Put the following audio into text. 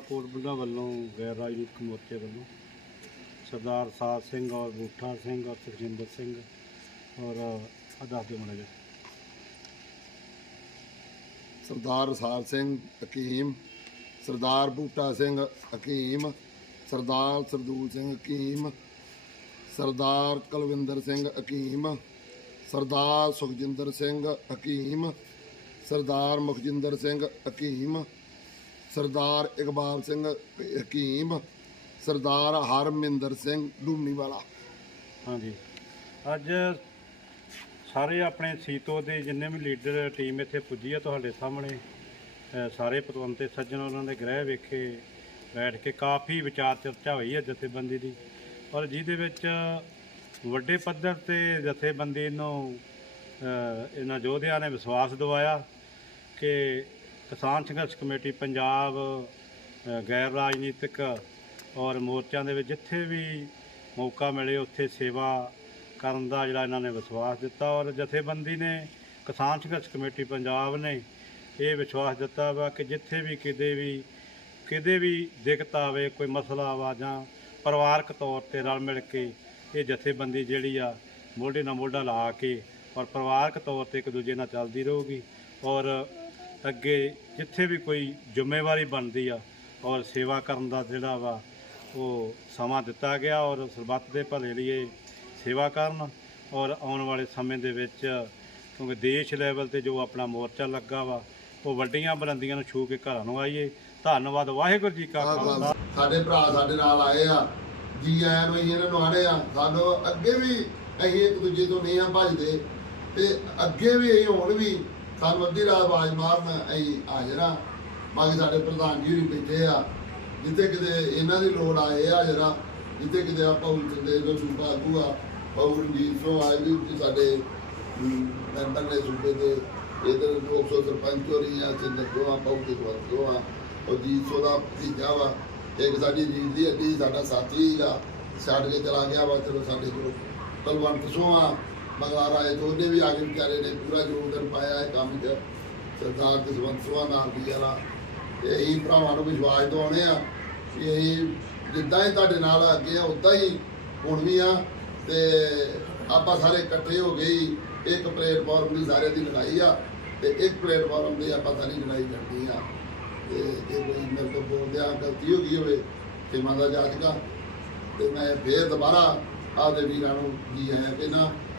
ਪੰਜਾਬ ਕੋਟਬੁੱਲਾ ਵੱਲੋਂ, ਗੈਰ ਰਾਜਨੀਤਿਕ ਮੋਰਚੇ ਵੱਲੋਂ, ਸਰਦਾਰ ਸਾਧ ਸਿੰਘ ਔਰ ਬੂਠਾ ਸਿੰਘ ਔਰ ਸੁਖਜਿੰਦਰ ਸਿੰਘ ਔਰ ਆਹ ਦੱਸ ਦਿਓ ਸਰਦਾਰ ਰਸਾਲ ਸਿੰਘ ਹਕੀਮ, ਸਰਦਾਰ ਬੂਟਾ ਸਿੰਘ ਹਕੀਮ, ਸਰਦਾਰ ਸਰਦੂਲ ਸਿੰਘ ਹਕੀਮ, ਸਰਦਾਰ ਕੁਲਵਿੰਦਰ ਸਿੰਘ ਹਕੀਮ, ਸਰਦਾਰ ਸੁਖਜਿੰਦਰ ਸਿੰਘ ਹਕੀਮ, ਸਰਦਾਰ ਮੁਖਜਿੰਦਰ ਸਿੰਘ ਹਕੀਮ ਸਰਦਾਰ ਇਕਬਾਲ ਸਿੰਘ ਹਕੀਮ ਸਰਦਾਰ ਹਰਮਿੰਦਰ ਸਿੰਘ ਲੂਮੀਵਾਲਾ ਹਾਂਜੀ। ਅੱਜ ਸਾਰੇ ਆਪਣੇ ਸੀਤੋ ਦੇ ਜਿੰਨੇ ਵੀ ਲੀਡਰ ਟੀਮ ਇੱਥੇ ਪੁੱਜੀ ਆ ਤੁਹਾਡੇ ਸਾਹਮਣੇ ਅ, ਸਾਰੇ ਪਤਵੰਤੇ ਸੱਜਣ ਉਹਨਾਂ ਦੇ ਗ੍ਰਹਿ ਵੇਖੇ ਬੈਠ ਕੇ ਕਾਫੀ ਵਿਚਾਰ ਚਰਚਾ ਹੋਈ ਹੈ ਜਥੇਬੰਦੀ ਦੀ। ਔਰ ਜਿਹਦੇ ਵਿੱਚ ਵੱਡੇ ਪੱਧਰ ਤੇ ਜਥੇਬੰਦੀ ਨੂੰ ਅ, ਇਹਨਾਂ ਯੋਧਿਆਂ ਨੇ ਵਿਸ਼ਵਾਸ ਦਿਵਾਇਆ ਕਿ ਕਿਸਾਨ ਸੰਘਰਸ਼ ਕਮੇਟੀ ਪੰਜਾਬ ਗੈਰ ਰਾਜਨੀਤਿਕ ਔਰ ਮੋਰਚਿਆਂ ਦੇ ਵਿੱਚ ਜਿੱਥੇ ਵੀ ਮੌਕਾ ਮਿਲੇ, ਉੱਥੇ ਸੇਵਾ ਕਰਨ ਦਾ ਜਿਹੜਾ ਇਹਨਾਂ ਨੇ ਵਿਸ਼ਵਾਸ ਦਿੱਤਾ ਔਰ ਜਥੇਬੰਦੀ ਨੇ, ਕਿਸਾਨ ਸੰਘਰਸ਼ ਕਮੇਟੀ ਪੰਜਾਬ ਨੇ ਇਹ ਵਿਸ਼ਵਾਸ ਦਿੱਤਾ ਵਾ ਕਿ ਜਿੱਥੇ ਵੀ ਕਿਤੇ ਵੀ ਕਿਤੇ ਵੀ ਦਿੱਕਤ ਆਵੇ, ਕੋਈ ਮਸਲਾ ਆਵਾ ਜਾਂ ਪਰਿਵਾਰਕ ਤੌਰ ਤੇ ਰਲ ਮਿਲ ਕੇ ਇਹ ਜਥੇਬੰਦੀ ਜਿਹੜੀ ਆ, ਮੋਢੇ ਨਾਲ ਮੋਢਾ ਲਾ ਕੇ ਔਰ ਪਰਿਵਾਰਕ ਤੌਰ ਤੇ ਇੱਕ ਦੂਜੇ ਨਾਲ ਚੱਲਦੀ ਰਹੂਗੀ ਔਰ ਅੱਗੇ ਜਿੱਥੇ ਵੀ ਕੋਈ ਜ਼ਿੰਮੇਵਾਰੀ ਬਣਦੀ ਆ ਔਰ ਸੇਵਾ ਕਰਨ ਦਾ ਜਿਹੜਾ ਵਾ ਉਹ ਸਮਾਂ ਦਿੱਤਾ ਗਿਆ ਔਰ ਸਰਬੱਤ ਦੇ ਭਲੇ ਲਈ ਇਹ ਸੇਵਾ ਕਰਨ ਔਰ ਆਉਣ ਵਾਲੇ ਸਮੇਂ ਦੇ ਵਿੱਚ ਕਿਉਂਕਿ ਦੇਸ਼ ਲੈਵਲ ਤੇ ਜੋ ਆਪਣਾ ਮੋਰਚਾ ਲੱਗਾ ਵਾ ਉਹ ਵੱਡੀਆਂ ਬੁਲੰਦੀਆਂ ਨੂੰ ਛੂ ਕੇ ਘਰਾਂ ਨੂੰ ਆਈਏ। ਧੰਨਵਾਦ ਵਾਹਿਗੁਰੂ ਜੀ ਕਾ ਖਾਲਸਾ। ਸਾਡੇ ਭਰਾ ਸਾਡੇ ਨਾਲ ਆਏ ਆ ਜੀ ਆਇਆਂ ਨੂੰ ਅਸੀਂ ਇਹਨਾਂ ਨੂੰ ਆਣੇ ਆ। ਸਾਨੂੰ ਅੱਗੇ ਵੀ ਅਸੀਂ ਇੱਕ ਦੂਜੇ ਤੋਂ ਨਹੀਂ ਆ ਭੱਜਦੇ ਤੇ ਅੱਗੇ ਵੀ ਅਸੀਂ ਹੁਣ ਵੀ ਸਾਨੂੰ ਅੱਧੀ ਰਾਤ ਆਵਾਜ਼ ਮਾਰਨ ਅਸੀਂ ਹਾਜ਼ਰ ਆ ਬਾਕੀ ਸਾਡੇ ਪ੍ਰਧਾਨ ਜੀ ਵੀ ਬੈਠੇ ਆ। ਜਿੱਥੇ ਕਿਤੇ ਇਹਨਾਂ ਦੀ ਲੋੜ ਆਏ ਆ। ਜਿਹੜਾ ਜਿੱਥੇ ਕਿਤੇ ਆਪਾਂ ਉਲਝਦੇ ਜੋ ਸੂਬਾ ਆਗੂ ਆ ਪੌਰ ਰਣਜੀਤ ਸੋ ਆਏ ਵੀ ਉੱਥੇ ਸਾਡੇ ਮੈਂਬਰ ਨੇ ਸੂਬੇ ਦੇ। ਇਧਰ ਲੋਕ ਸੋ ਸਰਪੰਚ ਹੋ ਰਹੀ ਆ ਸਿੰਦਰ ਜੋ ਆ ਪੌਰ ਦੇ ਆ, ਉਹ ਜੀਤ ਸੋ ਦਾ ਭਤੀਜਾ ਵਾ। ਇੱਕ ਸਾਡੀ ਜੀਤ ਦੀ ਅੱਡੀ ਸਾਡਾ ਸਾਥੀ ਆ। ਛੱਡ ਕੇ ਚਲਾ ਗਿਆ ਵਾ, ਚਲੋ ਸਾਡੇ ਕੋਲ। ਤਲਵੰਤ ਸੋ ਆ ਮਗਲਾਰ ਆਏ ਤੋਂ ਉਹਨੇ ਵੀ ਆ ਕੇ ਵਿਚਾਰੇ ਨੇ ਪੂਰਾ ਯੋਗਦਾਨ ਪਾਇਆ ਇਹ ਕੰਮ 'ਚ। ਸਰਦਾਰ ਜਸਵੰਤ ਸੋਹਾ ਨਾਲ ਦੀ ਵਾਲਾ। ਤੇ ਅਸੀਂ ਭਰਾਵਾਂ ਨੂੰ ਵਿਸ਼ਵਾਸ ਦਿਵਾਉਣੇ ਆ ਕਿ ਅਸੀਂ ਜਿੱਦਾਂ ਹੀ ਤੁਹਾਡੇ ਨਾਲ ਅੱਗੇ ਆ, ਉਦਾਂ ਹੀ ਹੁਣ ਵੀ ਆ। ਤੇ ਆਪਾਂ ਸਾਰੇ ਇਕੱਠੇ ਹੋ ਗਏ ਹੀ ਇੱਕ ਪਲੇਟਫਾਰਮ ਦੀ ਸਾਰੇ ਦੀ ਲੜਾਈ ਆ। ਤੇ ਇੱਕ ਪਲੇਟਫਾਰਮ ਦੀ ਆਪਾਂ ਸਾਰੀ ਲੜਾਈ ਕਰਨੀ ਆ। ਤੇ ਜੇ ਕੋਈ ਮੇਰੇ ਤੋਂ ਬੋਲਦਿਆਂ ਗਲਤੀ ਹੋ ਗਈ ਹੋਵੇ, ਤੇ ਮੈਂ ਦਾ ਜਾਚਗਾ ਤੇ ਮੈਂ ਫੇਰ ਦੁਬਾਰਾ ਆਪਦੇ ਵੀਰਾਂ ਨੂੰ ਜੀ ਆਇਆ ਕਿ ਨਾ